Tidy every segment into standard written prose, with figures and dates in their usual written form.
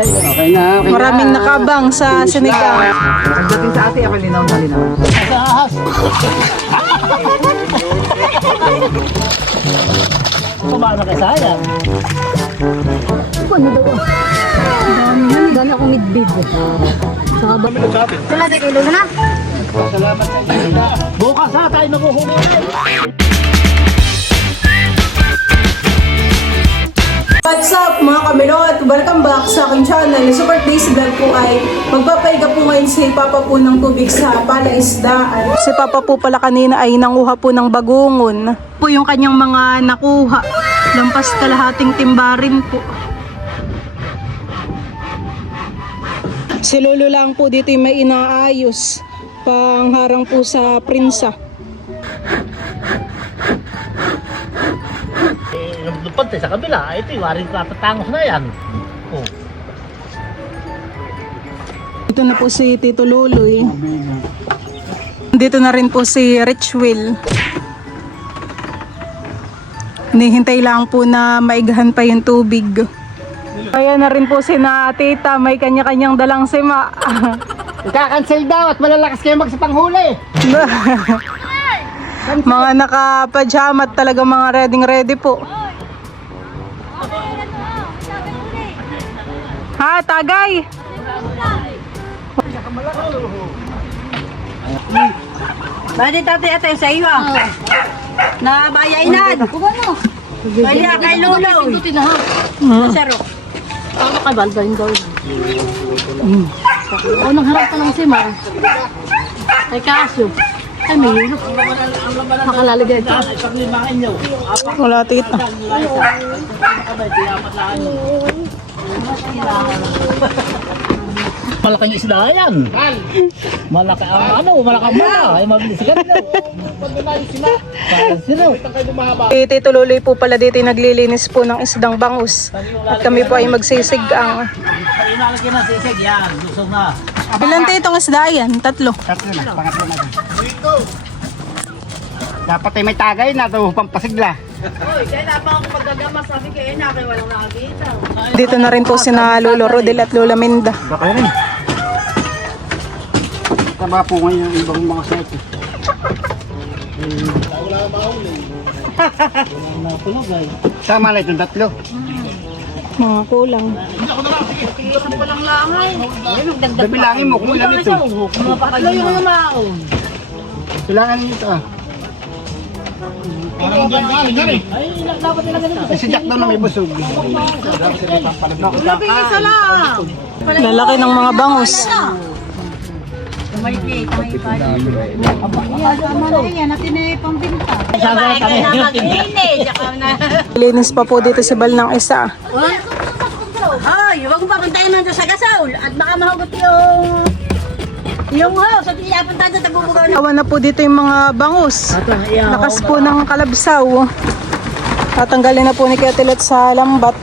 Okay na, okay Maraming nakabang sa sinigang. Pagdating sa ate, ako linaw na linaw. Sa ahas. Kumana ka sayang. Dami akong midbid. Saka ba? Salamat kilo na. Salamat sa inyo. Bukas ha, tayo maghuhuli. What's up mga kamilot? Welcome back sa aking channel. Sa birthday vlog po ay magpapaiga po ngayon si Papa po ng tubig sa palaisdaan. Si Papa po pala kanina ay nanguha po ng bagungon. Po yung kanyang mga nakuha. Lampas kalahating timbarin po. Si Lolo lang po dito yung may inaayos. Pangharang po sa prinsa. Lupad tayo sa kabila. Ito yung waring kapatangos na yan. Oh. Dito na po si Tito Loloy. Dito na rin po si Richwill. Hinihintay lang po na maigahan pa yung tubig. Kaya na rin po si na tita, may kanya-kanyang dalang sima. Ika-cancel daw at malalakas kayo magsapanghuli. Mga naka-pajama at talaga mga ready po. Ha, tagay! Badi tatay ate sa iyo. Na bayainan. Kumano? Bali kay Lolo. Masaro. Ano ka ba? Dahin daw. O, nang harap ka lang si Mar. Ay, kaso. Ay, may hilo. Makalalagay ito. Wala tita. Malaking isda yan. Malaki ang malakang mala. Ay mabilis ka daw. Tito Loloy po pala dito naglilinis po ng isdang bangus. At kami po ay magsisigang. Inalagyan na sisig yan. Lusog na. Ilan titong isda yan? Tatlo. Tatlo na. Pangatlo na. Dapat ay may tagay na ito. Pampasigla. Dito na rin po sina Lolo Rodel at Lola Minda. Baka rin. Tama po ngayon yung ibang mga site. Wala mahuli. Sama na itong tatlo. Mga kulang. Bilangin mo kung ilan ito. Tatlo yung lumaon. Kailangan nito ah. Parang diyan galing. Ay, dapat nila ganito. Si Jack daw na may busog. Laping isa lang. Lalaki ng mga bangus. May cake, may bali. Tama na yan, natin ay pambinta. Sabi kami. Linis pa po dito si Bal ng isa. Ay, huwag mo papuntahin man sa gasaul at baka mahugot yung house at iapunta sa tagubugaw na. Awan na po dito yung mga bangus. Lakas po ng kalabsaw. Tatanggalin na po ni Ketilot sa lambat.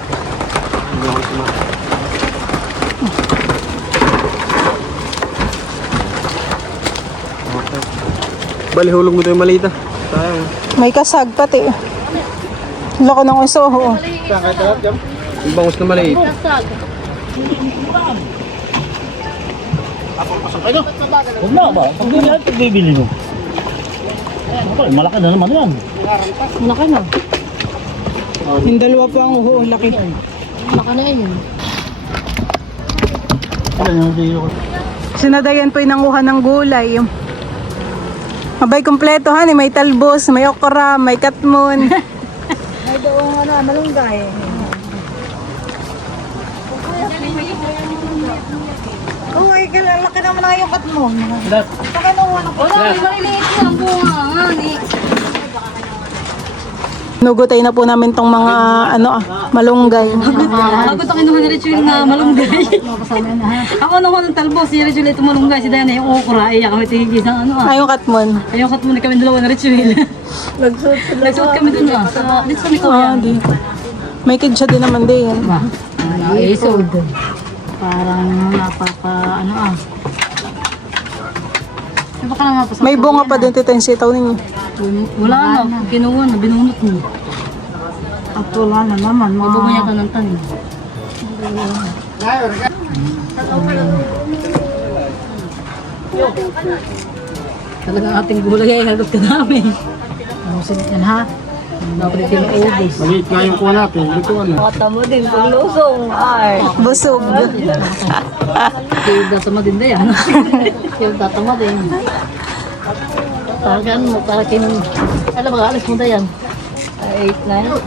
Balihulog mo ito yung malita. Sayang. May kasag pati. Lako ng isoho. Yung bangus na maliit. Huwag na ba? Pag lahat pagbibili mo. Malaki na naman yan. Laki na. Yung dalawa pa ang uho, laki. Laki na yun. Sinadayan po yung nanguha ng gulay. Abay, kompleto ha. May talbos, may okra, may katmon. May doong malunggay. Uy, laki naman na yung kat mo. Saka nung ano ko. Wala, may maliliit yung bunga. Nugutay na po namin tong mga malunggay. Bago ito kinuha ni Richard na malunggay. Ako nakuha ng talbos, si Richard ito malunggay. Si Diana yung okra. Iya kami tigis ng Ay, yung katmon. Ayaw kat muna kami dalawa na Richard. Nagsuot kami dun dito sa Mikoyan. May kid siya din naman din. Isod. Parang napaka Baka na mapasok. May bunga pa din tito yung sitaw ninyo. Wala na, kinuha na, binunot mo. At wala na naman. Mabunga yata ng tanim. Talagang ating gulay ay hagot ka namin. Ano sinit yan ha? Dapat ito yung ubis. Maliit nga yung kuha natin. Lutuan na. Mata mo din kung lusong. Ay. Busog. Yung datama din na yan. Yung datama din. Tagan mo para kin... Alam ba, alis mo na yan. 8 na yan.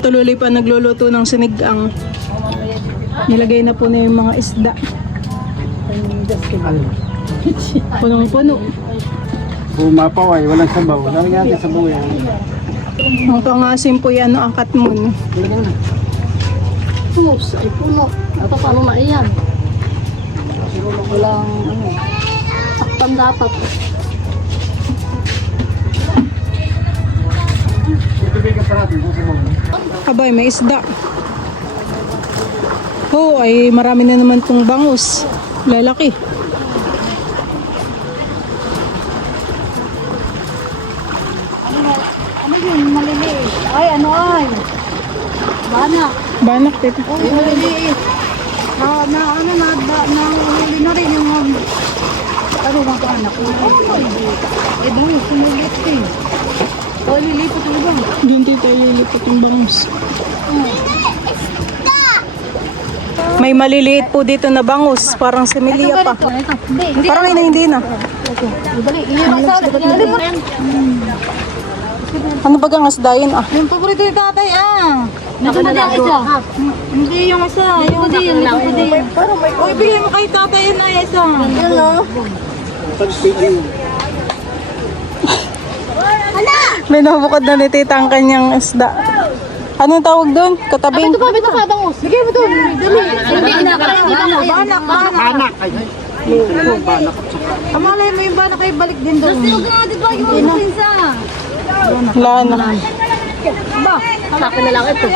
Tuloy pa nagluluto ng sinigang. Nilagay na po na yung mga isda. Punong-puno. Pumapaway, walang sabaw. Dami natin sabaw yan. Ang pangasim po yan, no, angkat mo. No? Punos, ay puno. Ito paano na iyan? Walang ano. Saktan dapat. Abay, may isda. Oh, ay marami na naman pong bangus. Lalaki. Ano yun? Maliliit. Ay, ano ay? Banak. Banak, tita. Oh, maliliit. Nahuli na rin yung ano mga anak. Eh, bang, sumulit eh. Oh, lilipot yung bang. Doon tita, ilipot yung bangus. May maliliit po dito na bangus. Parang similia pa. Hindi. Parang hindi na. Dali, iyon sa dali mo. Ano ba ang asdayin? Ah, Yung paborito ni tatay, ah. Ito na lang isa. Hindi yung isa. Yung din. Uy, bigyan mo kay tatay yun na isa. Yun, no? may nabukod na ni tita ang kanyang isda. Anong tawag doon? Katabing? Ito pa, bangus. Bigyan mo doon. Dali. Hindi, banak. Anak! Ay, banak. Amalay mo yung banak ay balik din doon. Huwag ka nga dito yung pinsa. Wala na. Akin na lang ito.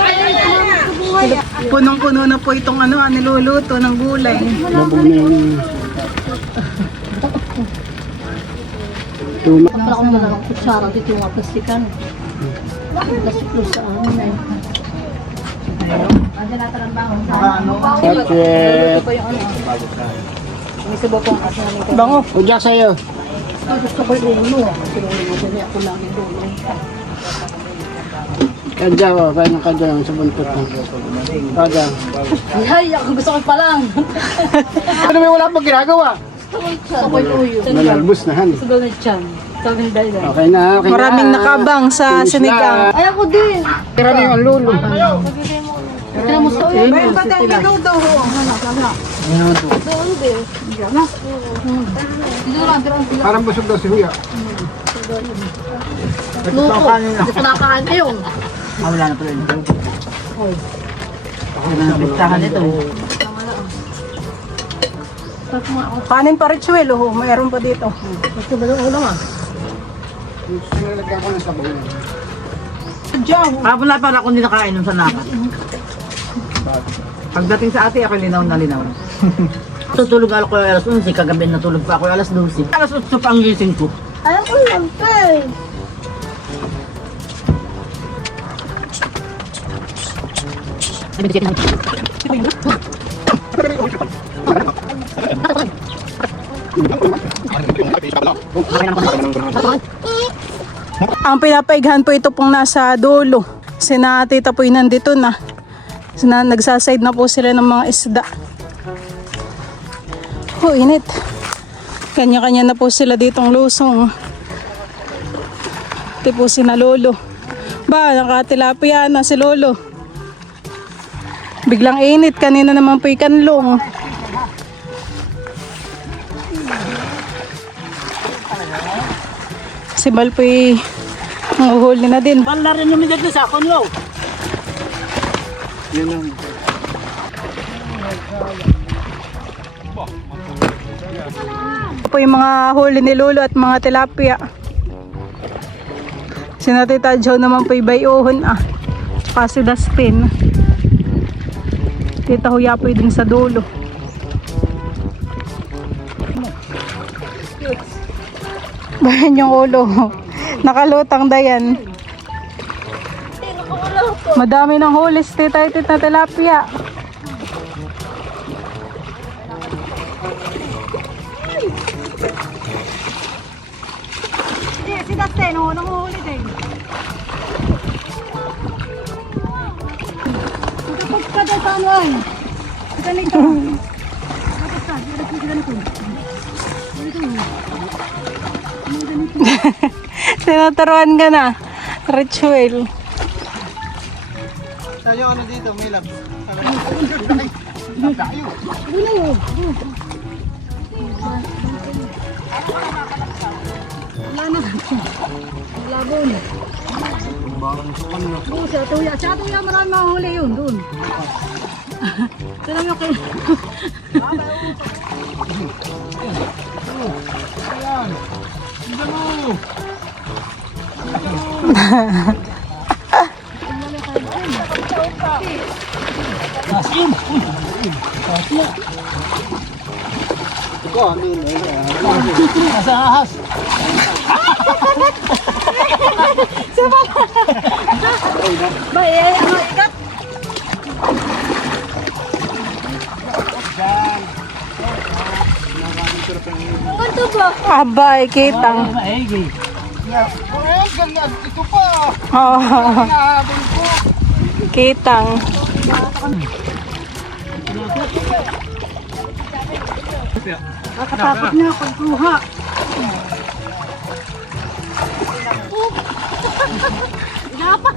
Punong-puno na po itong niluluto ng gulay. Mabog na yung... Para kung malalang kutsara dito yung mga plastikan. Plastic sa amin eh. Sachet. Bango. Udyak sa'yo. Gusto ko yung ulo. Sinuli ako lagi doon. Kadya ba? Paano kadya lang sa buntot mo? Kadya. Ay, ako gusto ko pa lang. Ano may wala pang ginagawa? Gusto ko yung uyo. Malalbos na han. Sa donut chan. Sabi dahil. Okay na, okay na. Maraming nakabang sa sinigang. Ay, ako din. Tira na yung ang lulo. Tira mo sa ulo. Bayan pa tayo minuto. Parang busog daw si Huya. Luko. Hindi ko nakakain ngayon. Wala na pala yun. Pistahan ito. Kanin pa ritual. Mayroon pa dito. Gusto ba ng ulam ah? Sinalagyan ko ng sabaw. Wala pala akong dinakain nung sa nakat. Pagdating sa ate, ako linaw na linaw. Tutulog ako alas 11, kagabi natulog pa ako alas 12. Alas 8 pa ang gising ko. Ayaw ko lang, pe. Ang pinapaighan po ito pong nasa dulo. Sina tita po nandito na. Nagsaside na po sila ng mga isda. Oh, init. Kanya-kanya na po sila ditong lusong. Ito po sina lolo. Ba, nakatilapia na si lolo. Biglang init. Kanina naman po ikanlong. Si Bal po nanguhuli na din. Wala rin yung dito sa kunlo. Yan lang. Ito po yung mga huli ni Lolo at mga tilapia. Si Tita Jo naman po ibayuhon Tsaka si Dustin. Tita Huya po din sa dulo. Bayan yung ulo. Nakalutang dayan. Madami ng huli si Tita tilapia. mo ay. Ganito. Kapag ganito. Tinuturuan ka na. Ritual. Tayo ano dito, Milab. Wala na. Labon. Oo, sa tuya. Sa tuya marami mahuli yun. Doon. Tignan mo kayo. Nasa ahas. Ba, ano ikat? Kanto ba? Abay, kitang. Ito pa. Oo. Nahabol ko. Kitang. Nakatakot na pagkuha. Gapa.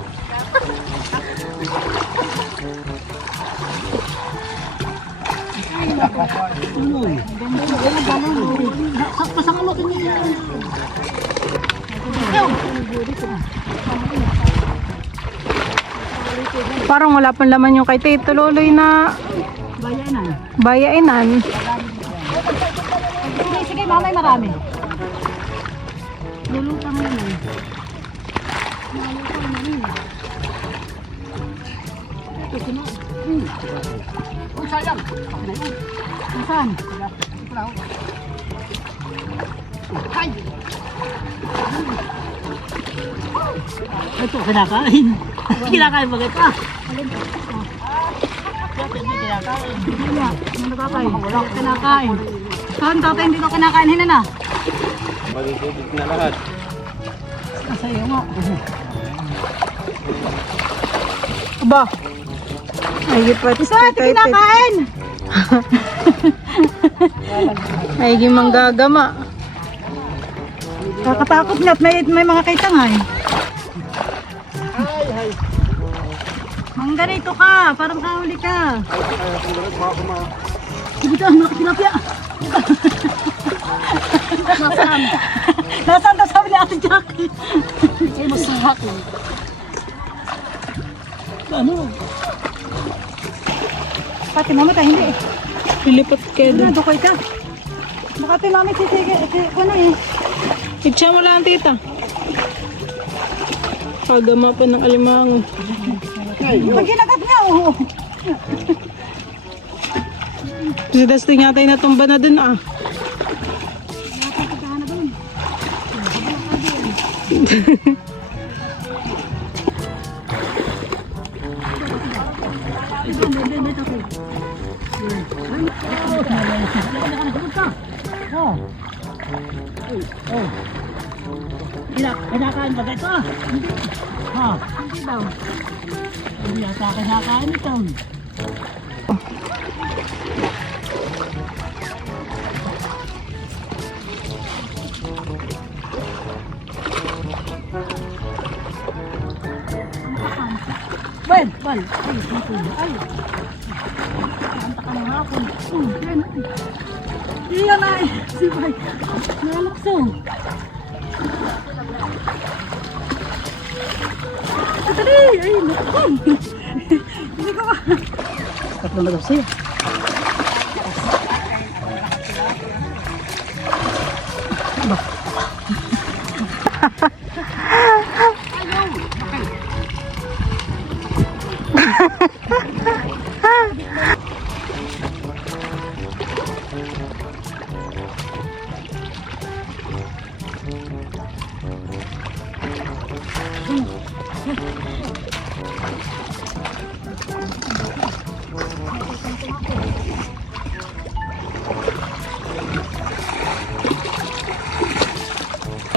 Parang wala pang laman yung kay Tito Loloy na Bayanan. bayainan. Sige, sige, mamay marami. Lulutang na yun. Sayang. Saan? Ito, kinakain. Kinakain ba kita? Ano nakakain? Wala ko kinakain. Saan tatay hindi ko kinakain? Hina na. Balik na lahat. Masaya nga. Aba. Ay, gipat. Saan ito kinakain? Ay, gimanggagama. Kakatakot nga at may mga kaitangay. Mang ganito ka, parang kahuli ka. Sige ka, makatilapia. Nasaan? Nasaan daw sabi ni Ate Jackie? Ay, masahak. Ano? Pati mama tayo, hindi. Pilipat kayo doon. Nadukoy ka. Baka ito mami, sige, ano eh. Itcha mo lang, tita. Pagama pa ng alimango. Pag ginagat nga, oo. Si Dusty nga tayo natumba na dun ah. Kinakain ba ito? Hindi. Ha? Hindi daw. Hindi yata kinakain ito. Bal, bal. Ay, ay. Kanta ka ng hapon. Yan. Iyan ay. Sibay. Nalaksong. Dali. Ay, naku. Hindi ko ba. Tatlo na daw siya.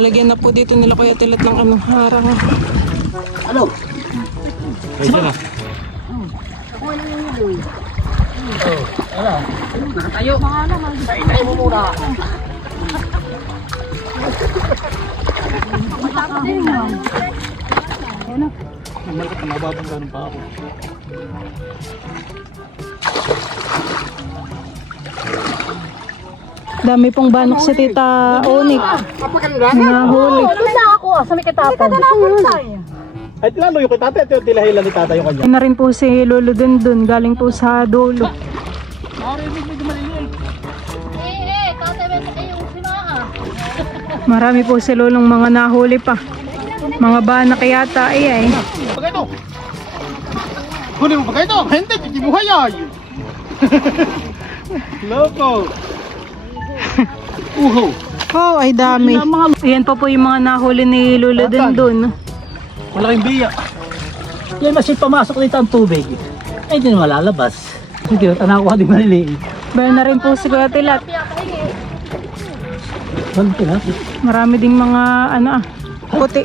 Lagyan na po dito nila Kuya Tilat ng ano, harang. Ano? Pwede na. Nakatayo. Painay mo muna. Dami pong banok sa Tita Onik. Nahuli. Ay, lalo yung kay tatay. Ito yung tilahilan ni tatay yung kanya. Na rin po si Lolo din dun, galing po sa dulo. Marami po si Lolong mga nahuli pa. Mga banak yata ay. Pagay ito! Kunin mo pagay ito! Hindi, titibuhay ay! Loko! Uho! Oh, ay dami. Ayan pa po yung mga nahuli ni Lolo din dun. Malaking biya. Yan kasi pamasok dito ang tubig. Ay, hindi na malalabas. Sige, anak ko din maliliit. Bayan na rin po si Kuya Tilat. Banti na. Marami ding mga puti.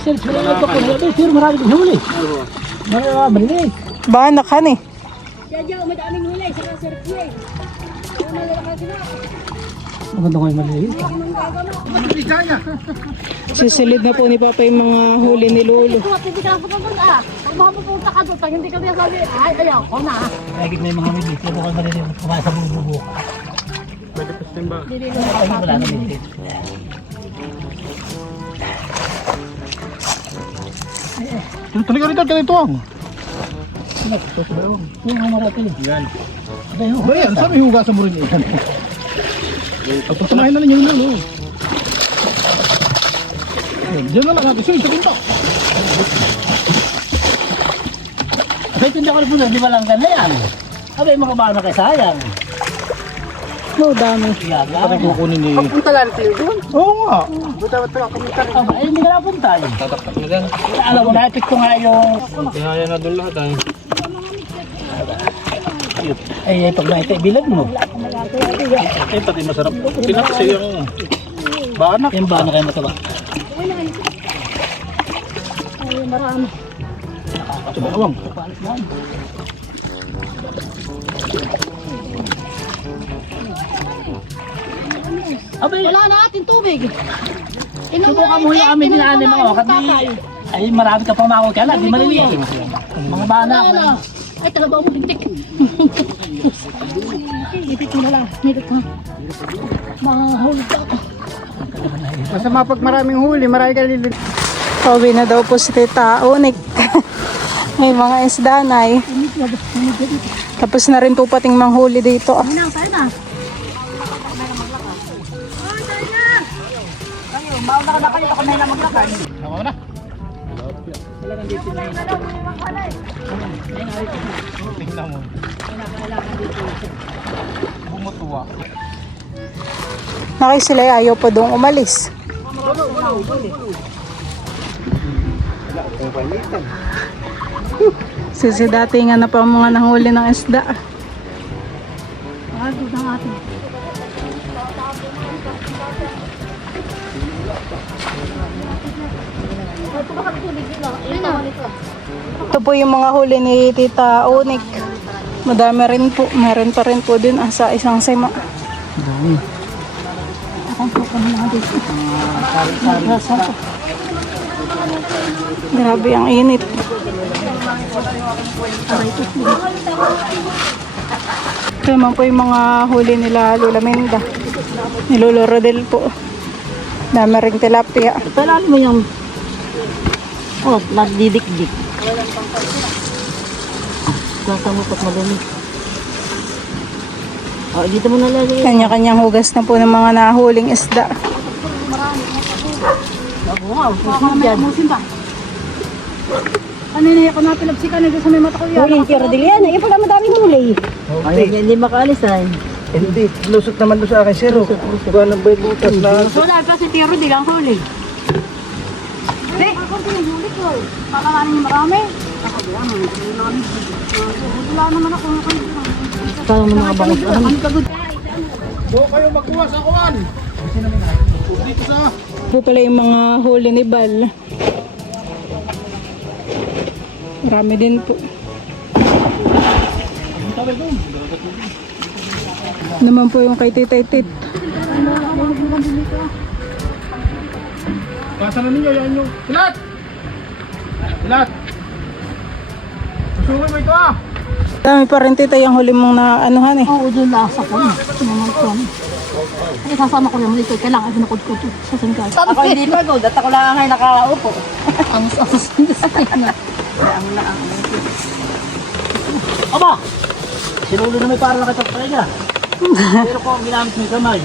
Search mo na ito ko. Pero marami din huli. Maliliit. Banak han eh. Maganda ko yung maliliit. Sisilid na po ni Papa yung mga huli ni Lolo. Hindi ka pupunta. Pag mapupunta ka doon, pag hindi ka sabi, ay, ayaw ko na. Lagi na yung mga maliliit. Pero ko maliliit. Kumain sa bububo. Pwede pa stemba. Ay, wala na maliliit. Tuloy ka rito, ganito ang. Yung mga marati. Yan. Ay, Ba yan, sabi hugasan mo rin yan. Pagpasamahin na ninyo yun, no? Diyan na lang natin. Sige, sabihin to. Kahit hindi ako napunta, di ba lang ganda yan? Abay, mga bana kay sayang. Oh, dami. Yaga. Parang kukunin ni... Punta lang tayo doon. Oo nga. Ay, hindi ka napunta. Tataktak na dyan. Alam mo, naipit ko nga yung... Kaya na doon lahat ay. Ay, pag naita, bilag mo. Eh, pati masarap. Pinaksi yung... Banak. Yung bana kayo mataba. Subawang. Abay, Wala na ating tubig. subukan mo yung amin dinaanin mga wakati. Ay, marami ka pang makakot ka na, di maliliit. Mga bana. Ay, talaga mo lintik. Ipit mo na lang. Nilip mo. Mahahulog ka ako. Masama pag maraming huli, marami ka lilin. Pauwi na daw po si Tita Onik. May mga isda na eh. Tapos na rin po pating manghuli dito. Ay, na, tayo na. Tama na. Tingnan mo. Bumutuwa. Nakay sila ayaw pa doon umalis. Sisidatingan na pa ang mga nahuli ng isda. Ito po yung mga huli ni Tita Onik. Madami rin po. Meron pa rin po din sa isang sema. Grabe ang init. Ito naman po yung mga huli nila Lola Minda. Ni Lolo Rodel po. Dami ring tilapia. Talalim mo yung... Oh, nagdidikdik. Kasamupot madumi. Oh, dito mo nalagay. Kanya-kanyang hugas na po ng mga nahuling isda. Wow, dyan. Kanina ako napilapsikan na sa may mata ko yan. Huli, Tio Rodelian. Yung pala madaming huli. Ay, hindi makaalis ay. Hindi, lusot naman doon sa akin, sir. Kuha ng bay butas na. So dahil pa si Tio Rodelian huli. Ako din yung huli ko. Pakalanin niyo marami. Ako lang, wala naman ako. Parang mga bangus. Ang kagod. Huwag kayo magkuha sa kuwan. Dito sa... Ito pala yung mga huli ni Bal. Marami din po. Naman po yung kay Titay Tit. Kasa na ninyo, yan yung... Pilat! Pilat! Susunod mo ito ah! Dami pa rin Titay yung huli mong na anuhan eh. Oo, doon lasa ko. Naman ay, sasama ko naman ito. Kailangan pinakod-kod sa sangkay. Ako hindi pagod at ako lang ay nakaupo. Angas-angas hindi sa kanya. Aba! Sinulo na may para nakatapalay niya. Pero kung ang ginamit mo yung kamay,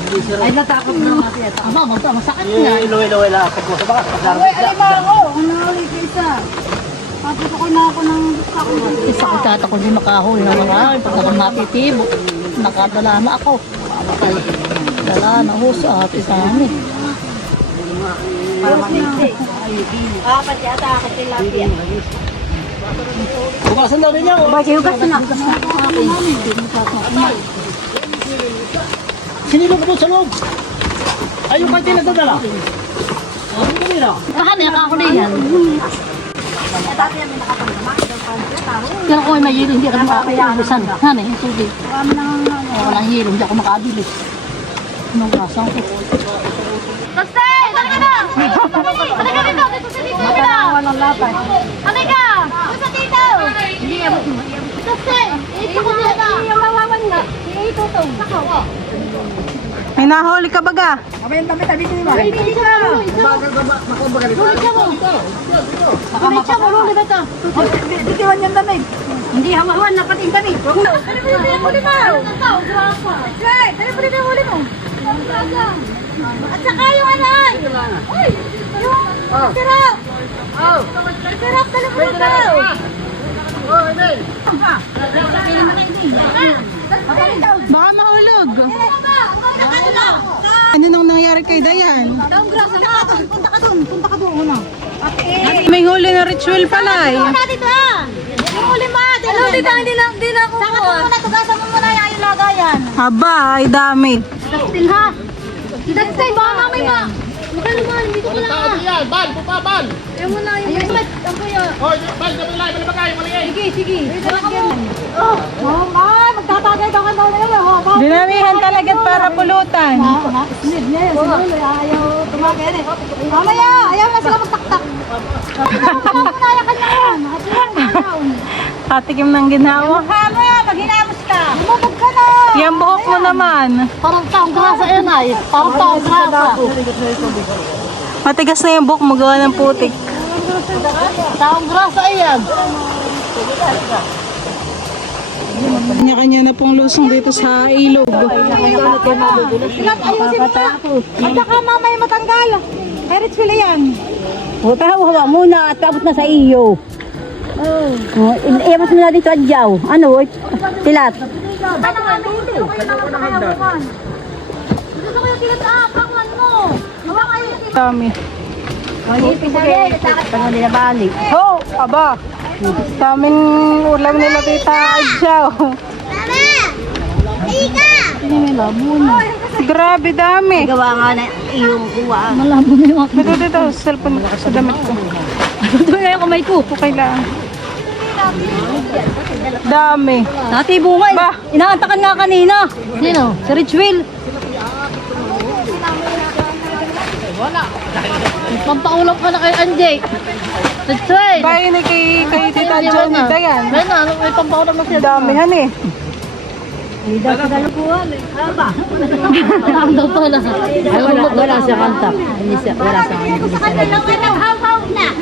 hindi sira. Ay natakot na natin ito. Aba, masakit nga. Ilo-ilo lang pag sa baka. Uy, alima ako! Ano ulit ka isa? Tapos ako na ako ng sako. Isa ko tata ko din makahoy na mga pag ako matitibo. Nakadala na ako. Dala na ho sa ate sa amin. Pati ata ako tilapia. Bukasan daw ninyo. Bakit hugas na? Sinilo ko po sa loob. Ay, yung kantin na dadala. Ano ko nila? Kahan eh, ako na yan. Kaya ako ay may hilo, hindi ako makakaubusan. Hani, yung tubig. Walang hilo, hindi ako makabili. Anong lasang ko? Kasi! Halika na! Halika dito! Dito sa dito! Halika! Walang lapay. Halika! Dito sa dito! Hindi, abot mo. Kasi! Ito ko dito! Yung mawawan nga! Ito to! Sako! May nahuli ka baga? Abay, ang tabi ko ba? Hindi ka mo! Lulit ka mo! Lulit ka mo! Lulit ba ito? Bitiwan yung damit. Hindi hamawan na pati yung damit! Dali mo yung huli mo! Jay! Dali mo yung huli mo! At saka yung ano ay! Uy! Yung sirap! Sirap! Dali mo ito! Baka mahulog. Ano nang nangyari kay Dayan? Punta ka dun! May huli na ritual pala eh. Dito ah! Yung huli mo! Ano dito? Hindi na ako Saka mo muna! Tugasan mo muna yung lagayan! Aba, ay dami. Dustin ha! Dustin! Baka mamay ma! Magkano mo? Dito ko lang ha! Yan, bal! Pupa, bal! Ayaw mo na yung basket! Ang kuya! Hoy, bal! Gabi lang! Balibagay! Maligay! Sige! Oh! Ay! Magtatagay daw ka daw na yun! Dinamihan talaga para pulutan. Ayaw tumakay eh! Mamaya! Ayaw na sila magtaktak! Ayaw ka na yan! Patikim ng ginawa. Mamaya! Pag hinamos ka! Lumabog ka na! Yung buhok mo naman. Parang taong grasa yan ay. Parang taong grasa. Matigas na yung buhok mo, gawa ng putik. Taong grasa yan. Kanya-kanya na pong lusong dito sa ilog. Ayusin mo na! At saka mamaya matanggal! Merit sila yan! Puta, hawa muna at abot na sa iyo. Oh, iabot mo na dito adyaw. Ano, tilat. Ano nga? Gusto ko yung mga pakayawan! Gusto ko yung tinataapangan mo! Hawa kayo! Dami. Pag nila balik. Oh, aba. Daming ulam nila tita Adjaw. Grabe dami. Gawa nga na iyong kuha. Malabo na yung aking. Dito, cellphone ko sa damit ko. Ito na yung kamay ko. Okay lang. Dami. Dati bunga eh. Ba? Inaantakan nga kanina. Sino? Si Richwell. Pampaulam ka na kay Anjay. Richwell. Bahay ni kay tita Adjaw ni Dayan. Ayun na, may pampaulam na siya. Damihan eh. Ang daw pala. Ay, wala siya kanta. Hindi siya, wala siya.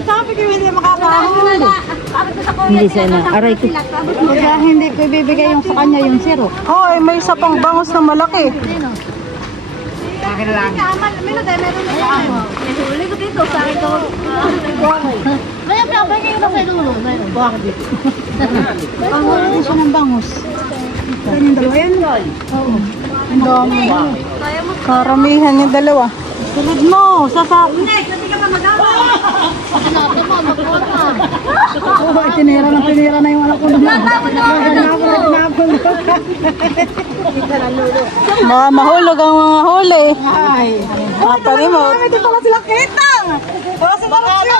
Sabi ko hindi makakahuli. Hindi siya na. Aray ko. Kaya hindi ko ibibigay yung sa kanya yung zero. Oh, may isa pang bangus na malaki. Kaya pinapagay ko na sa dulo. Bakit dito? Pangulo siya ng bangus. Ganyan dalawa yan? Oo. Ang dami. Karamihan yung dalawa. Tulad mo, sasa... Oh, tinira na yung anak ko naman. Tinapon. Mga mahulog ang mga huli. Ay. Mapanimot. Hindi pala sila kitang. Baka sa mga sila.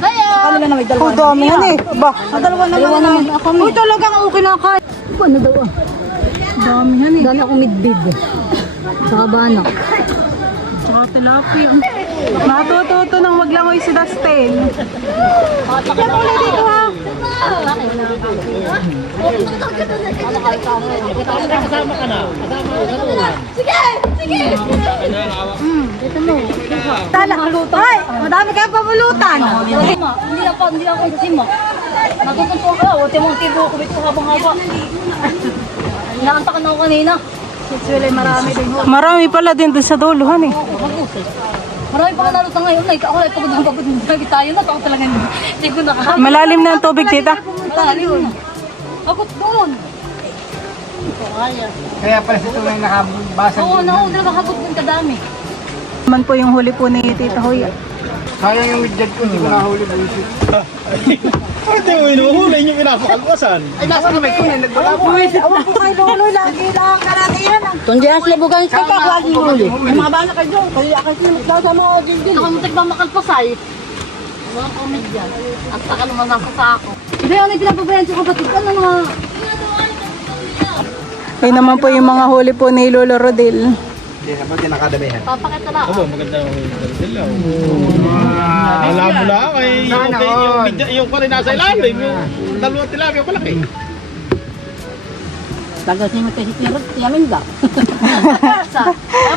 Kaya... Ano na naman may dalawa. Oh, dami yan eh. Ba, Dalawa naman ako. Uy, talagang okay na kain. Ano daw ah? Dami yan eh. Dami akong midbid. Saka banak. tsaka tilapia. Natututo nang maglangoy si Dustin. Yan ulit dito ha. Kasama ka na. Tala. Ay, madami kayong pamulutan. Hindi ako kasi mo. Natutuntuan ka. Huwag mong tibo ko ito habang-haba. Inaanta ka na ako kanina. Marami din. Marami pala din doon sa duluhan eh. Marami pa ka nalutang ngayon. Ako ay pagod ng pagod. Lagi tayo na. Ako talaga hindi ko nakakita. Malalim na ang tubig, tita. Talim. Pagod doon. Kaya pala ito lang nakabasa. Oo, nakakabot doon kadami. Man po yung huli po ni Tita Hoya. Sayang yung widget ko, hindi ko nahuli na isip. Hindi mo inuhuli yung pinapakalpasan. Ay, nasa na may kunin, nagwala po. Awan ko kayo lolo, lagi lang karate yan. Tundi ang slabugan ka pa. Lagi huli. Yung mga bana kayo, kaya akin sila magsasama ako din din. Nakamutik ba makalpasay? Mga komedyan. At saka naman nasa sako. Hindi, ano yung pinapabayan sa kapatid? Ano mga... Ayun naman po yung mga huli po ni Lolo Rodel. Hindi na ba, hindi nakadamihan. Papakita na. Oo, maganda yung sila. Alam mo lang, ay yung pa rin nasa ilalim, yung dalawang tilapia palaki. Tagal siya magkasipirot, tiyamin ba?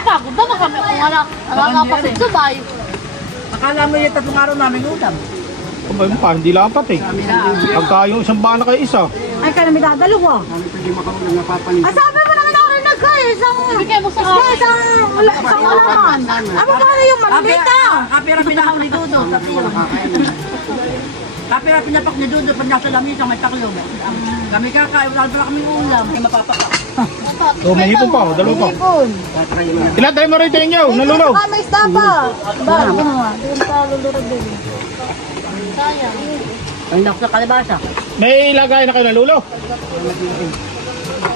Pagod na kami kung nakakapasig subay. Akala mo yung 3 araw namin ulam. Kung ba parang hindi lang pati. Pagka yung isang bana kayo isa. Ay, kaya namin dadalawa. Kami pwede makakulang napapanin. Ah, sabi mo naman ako rin nagkaya. Bigay mo sa Isang ulaman. Ano ba yung malita? Kapira pinakaw ni Dodo. Kapira pinapak ni Dodo pag nasa lamisa may taklo. Kami kakain, wala pala kaming ulam. Kaya mapapak. So may hipon pa, dalawa pa. Ilan tayo mo rito inyo, nalulo. Ah, may isda pa. Ba? Doon sa lulurog din. Sayang. Ang lak sa kalabasa. May ilagay na kayo nalulo.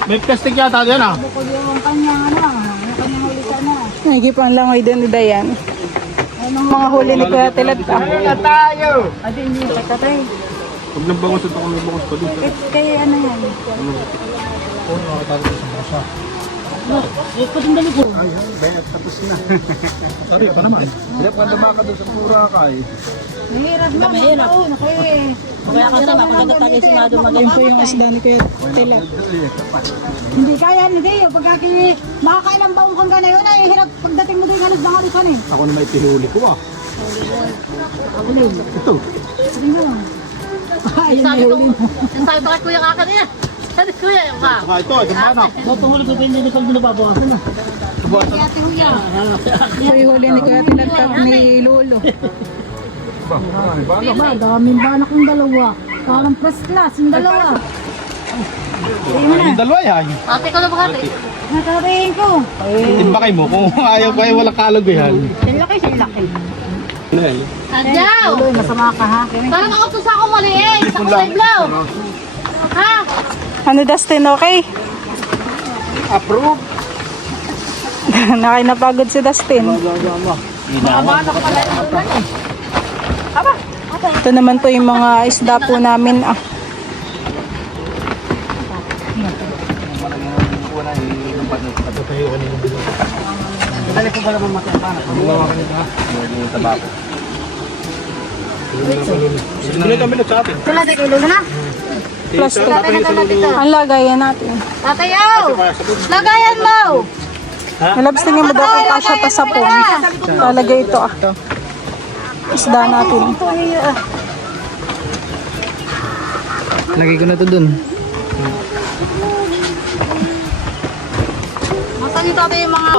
May plastic yata dyan ah. Bukod yung kanyang kanyang ulita na. Nagipang langoy din ni Dayan. Mga huli ni Kuya Tilat ah. Tayo! Ate, hindi yung kakatay. Pag nabangos at ako nabangos pa doon. Kaya ano yan? Ay, bayat tapos na. Sorry pa naman. Hindi pa namaka doon sa Boracay. Mahirap na, mahirap. Kaya kasi makaganda tayo si Mado Ayun po yung isda ni Kuya Tilat. Hindi kaya, hindi. Pagka makakain ang baong kang gana yun, ay hirap pagdating mo doon, halos baka rin eh. Ako na may pinuli ko ah. Ito. Sabi ko, sabi ko kay Kuya Kaka niya. Sabi ko Kuya, yung ka. Saka ito, isang banak. Mapahuli ko hindi ko pag nababawasan na. Ito yung huli ni Kuya Tilat at ni Lolo. Daming banak ng dalawa. Parang first class yung dalawa. Yung dalawa yan. Ate ko na bakati. Nakarating ko. Timbakay mo, kung ayaw kayo walang kalog yan. Sinlaki. Adyaw! Masama ka ha. Parang ako to sa ako maliit. Sa kulay blow. Ha? Ano Dustin, okay? Approve. Napagod si Dustin. Ito naman po yung mga isda po namin ah. Dali ko ba naman matapana? Sige kami na sa atin. Sila di kilo na. Plastic. Ang lagayan natin. Tatayaw! Lagayan mo! Malabs tingin mo daw kung kasya pa sa pong. Talaga ito ah. Isda natin. Lagay ko na to dun. Masan ito yung mga...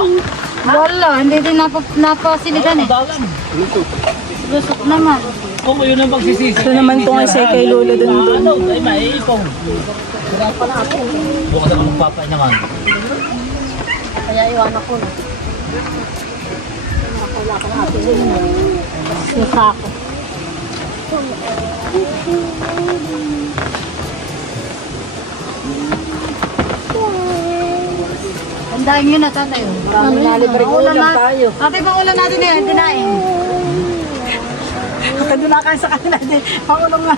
Wala, hindi din napasiligan eh. Lusok naman. Kung yun ang magsisisi. Ito naman po kasi kay Lolo dun. Ano? Ay, maiipong. Bukas ako magpapay naman. Kaya iwan ako na. Yung sako. Ang dahil yun na tatay. Marami nalibre ko ulam tayo. Tatay, pang ulam natin na yan, tinain. Ito doon na kayo sa kanila. Pangulong nga.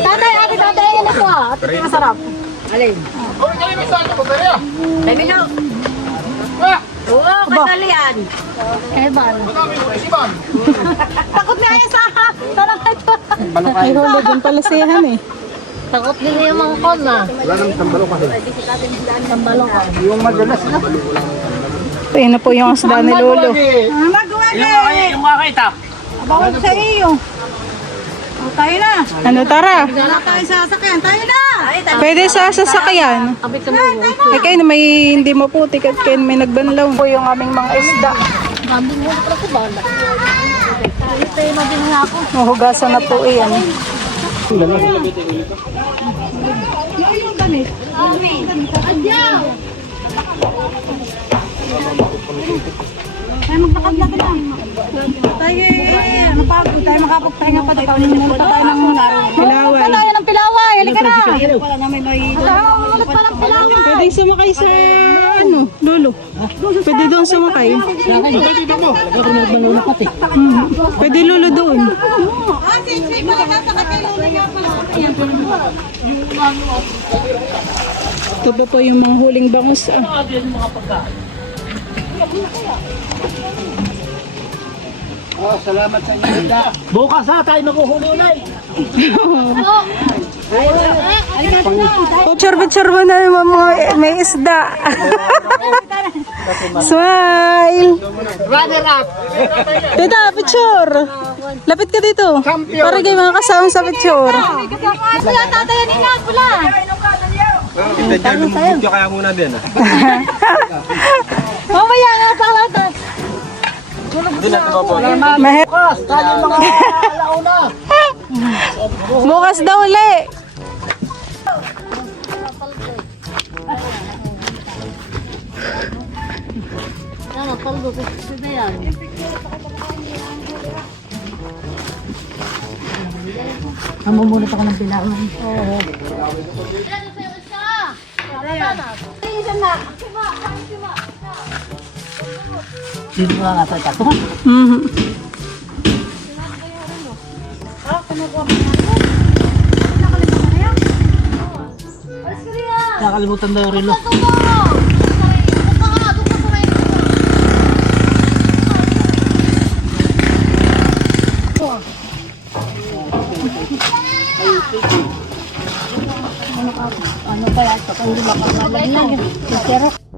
Tatay, yan ako ah. Ate, masarap. Alin? Oh, kaya may saan ko kaya. Ay, Milo. Ah, Oo, kasali yan. Evan. madami mo isipan. Takot na yan sa tanang ito. Ay, huli doon pala siyahan eh. Takot din yung mga kon ah. Wala nang tambalo kasi. Tambalo ka. Yung madalas na. Ito na po yung asda ni Lolo. Yung mga kaita. Bawal sa iyo. O, tayo na. Ano, tara? Wala tayo sa sasakyan. Tayo na. Pwede sa sasakyan. Abit ka mo. Ay, kayo na may hindi maputik at kayo may nagbanlaw. Po yung aming mga isda. Mambing mo na ko ba? Ito yung mabing nga ako. Mahugasan na po iyan. Adyaw! Tayo magpakadlabi lang. Tayo napagod. Tayo makapagpahinga pa. Tayo muna tayo ng muna. Pilaway. Tayo ng pilaway. Halika na. Wala na may Ulit pa ng pilaway. Pwede sumakay sa ano, Lolo. Pwede doon sumakay. Pwede Lolo doon. Ito pa po yung mga huling bangus. Ah. Oh, salamat sa inyo. Bukas ha, tayo maghuhuli ulit. Picture mo na yung mga may isda. Smile! Runner up. Tita, picture! Lapit ka dito. Para kayo mga kasama sa picture. Wala tatay yan ina. Wala. Kaya muna din. Mamaya nga pala tayo. Bukas, Tayo mga alauna. bukas daw uli. Yan, paldo ko. Sino yan? Namumulat ako ng pilaway. Sino nga nga tayo tato? Mhm. Nakalimutan na yung relo. Ano kaya ito? Kung di ba